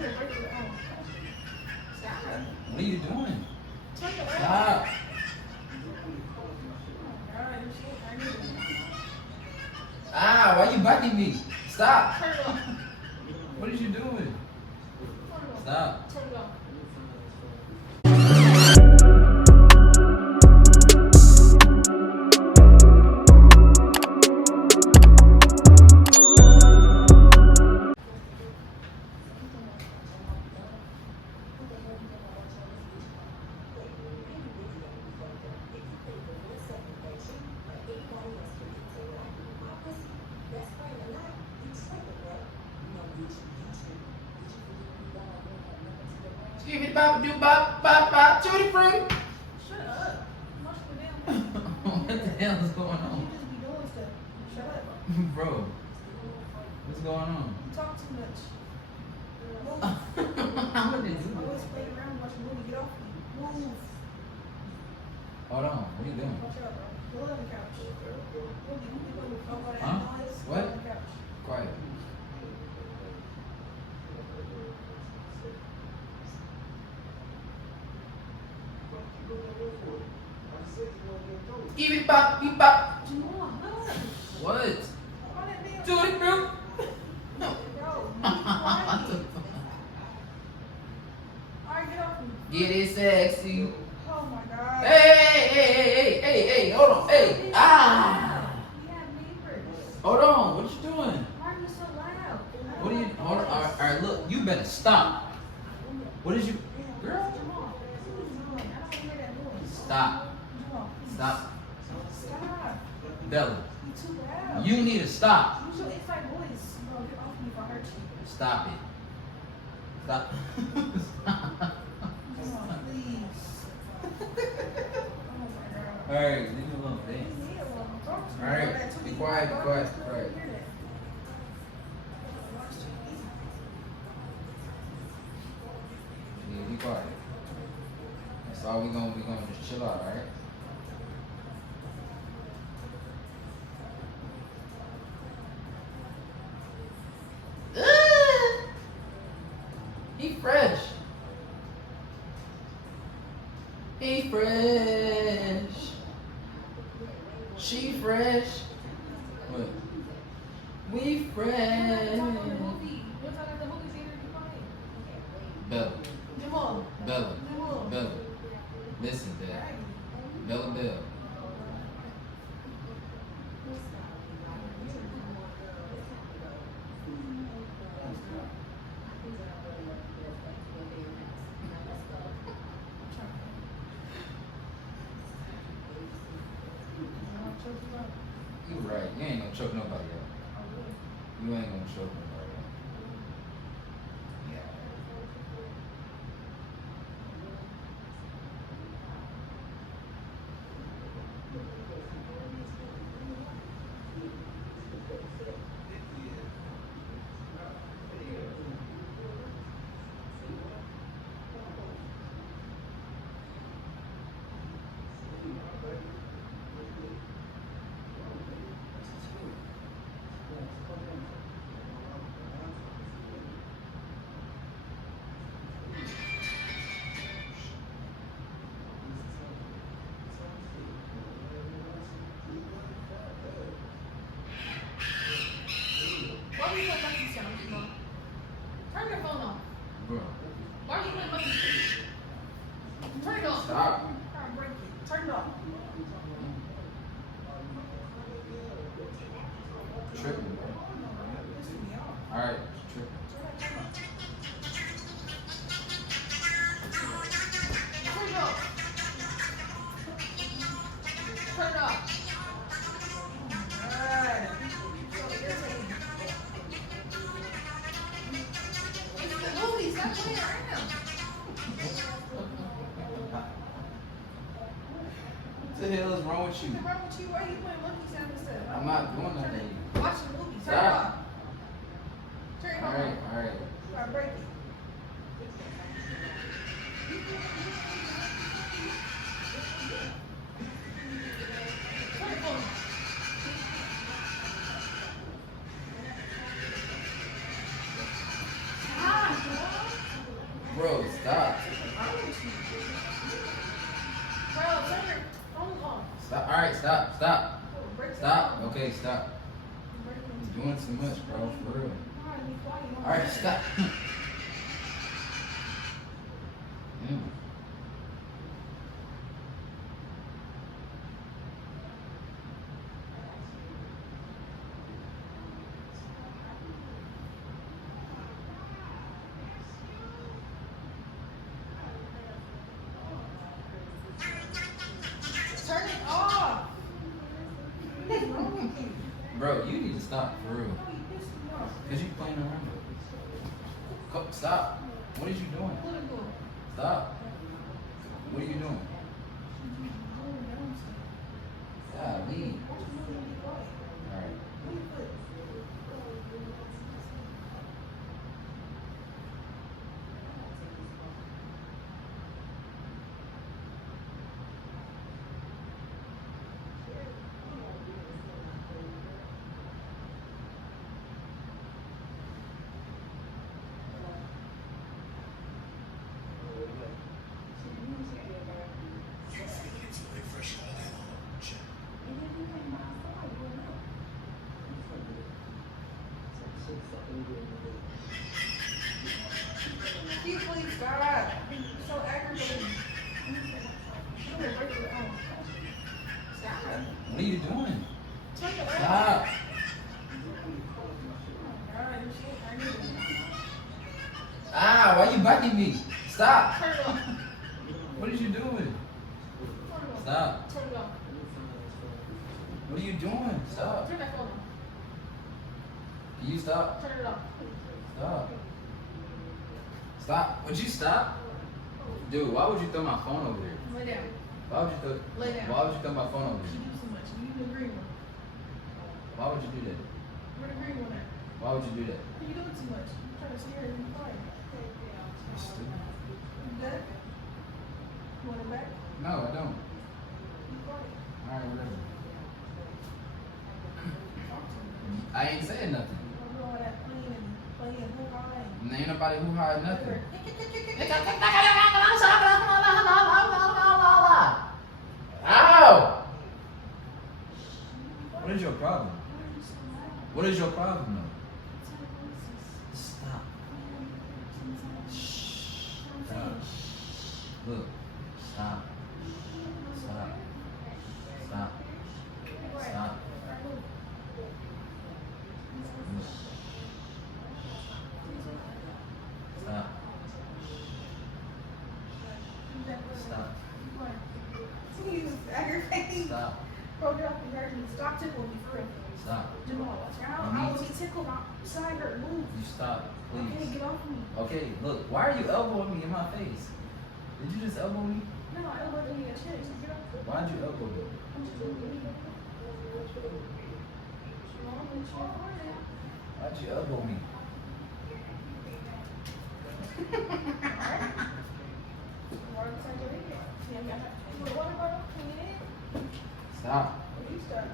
What are you doing? Stop. Ah, why you biting me? Stop. What are you doing? Stop. Give it bop do bop bop bop tutti frutti. Shut up. What the hell is going on? You just be doing stuff. Shut up. Bro, what's going on? You talk too much. Move. What is Always it? play around, watch a movie, get off me. Move. Hold on, what are you doing? Watch out, bro. Go on the couch. Huh? What? On the couch. Quiet. Give it bop beep bop. Jamal, no. What? On that damn Tutti frutti. bro. Alright, get off me. Get it sexy. Oh my god. Hey, hold on. Hey, ah. We have neighbors. Hold on, what you doing? Why are you so loud? What are you, hold on, all right, look, you better stop. What is you, girl? Jamal, I don't want to hear that noise. Stop, Jamal, stop. stop. Bella, You too loud. you need to stop. Use your inside voice. Bro, get off me if I hurt you. Stop it. Stop. Jamal, please. Oh my god. All right, leave me alone, Leave thanks. me alone. Talk to me. All right, Go back to be me. quiet, be Go quiet, back to be me. quiet. Hear that. Watch TV. Yeah, be quiet. That's all we gonna just chill out, all right? He fresh. He fresh. She fresh. What? We What fresh. movie? What's out of the movie theater you find? Bella, Jamal. Bella, Jamal. Bella. Listen, Dad. Bella, Bella. You right. You ain't gonna choke nobody up. You ain't gonna choke nobody up. Yeah. Why are you playing monkey sound, Jamal? Turn your phone off. Bro, Why are you playing monkey sound? Turn it off. stop. I'll break it. Turn it off. Tripping, bro. Pissing me off. Alright, tripping. Turn it off. Turn it off. God. So irritating. It's the movie. Stop playing around. What the hell is wrong with you? What's wrong with you? Why are you playing monkey sound instead? I'm not doing nothing. Watch the movie. Turn it Stop. off. Turn it off. Alright. I'll break it. Turn it on. Ah, Bro, stop. Bro, turn your phone off. Stop. Alright, stop. Stop. Break the Stop. phone. Okay, stop. You're doing too much, bro. For real. Alright, be quiet. Alright, stop. Turn it off. What's wrong with you? Bro, you need to stop for real. No, you pissed me off. Cause you playing around. Stop. What is you doing? What are you doing? Stop. What are you doing? Yeah, leave. Alright. Can you please stop? So aggravating. I'm gonna break your phone. Stop. What are you doing? Turn it off. Stop. Alright, you shit. I knew it. Ah, why you biting me? Stop. Turn it off. What are you doing? Turn it off. Stop. Turn it off. What are you doing? Stop. Turn that phone off. Can you stop? Turn it off. Stop. Stop. Would you stop? Dude, why would you throw my phone over there? Lay down. Why would you throw Lay down. Why would you throw my phone over You there? do too much. You need the green one. Why would you do that? Where the green one at? Why would you do that? You doing too much. I'm trying to scare you. Be quiet. You're stupid. You good? You want it back? No, I don't. Be quiet. Alright, whatever. Talk to me. I ain't saying nothing. Don't do all that playing who I am. And ain't nobody who hired nothing. Ow! What is your problem? What is your problem though? Stop. Shh. Stop. Look. Stop. Stop. Stop. Stop. Look. Stop. Stop. He's aggravating. Stop. Bro, get off the yard. Stop tickling me for real. Stop. Jamal, I was tickled outside her. Move. You stop, Okay, please. get off me. Okay, look. Why are you elbowing me in my face? Did you just elbow me? No, I don't want to get a chance. Get off. Why'd you elbow me? I'm just going to leave. Mom, it's your party. Why'd you elbow me? Alright. Water beside your head. See, I got that. You want water bottle? Can you get it? Stop. You start.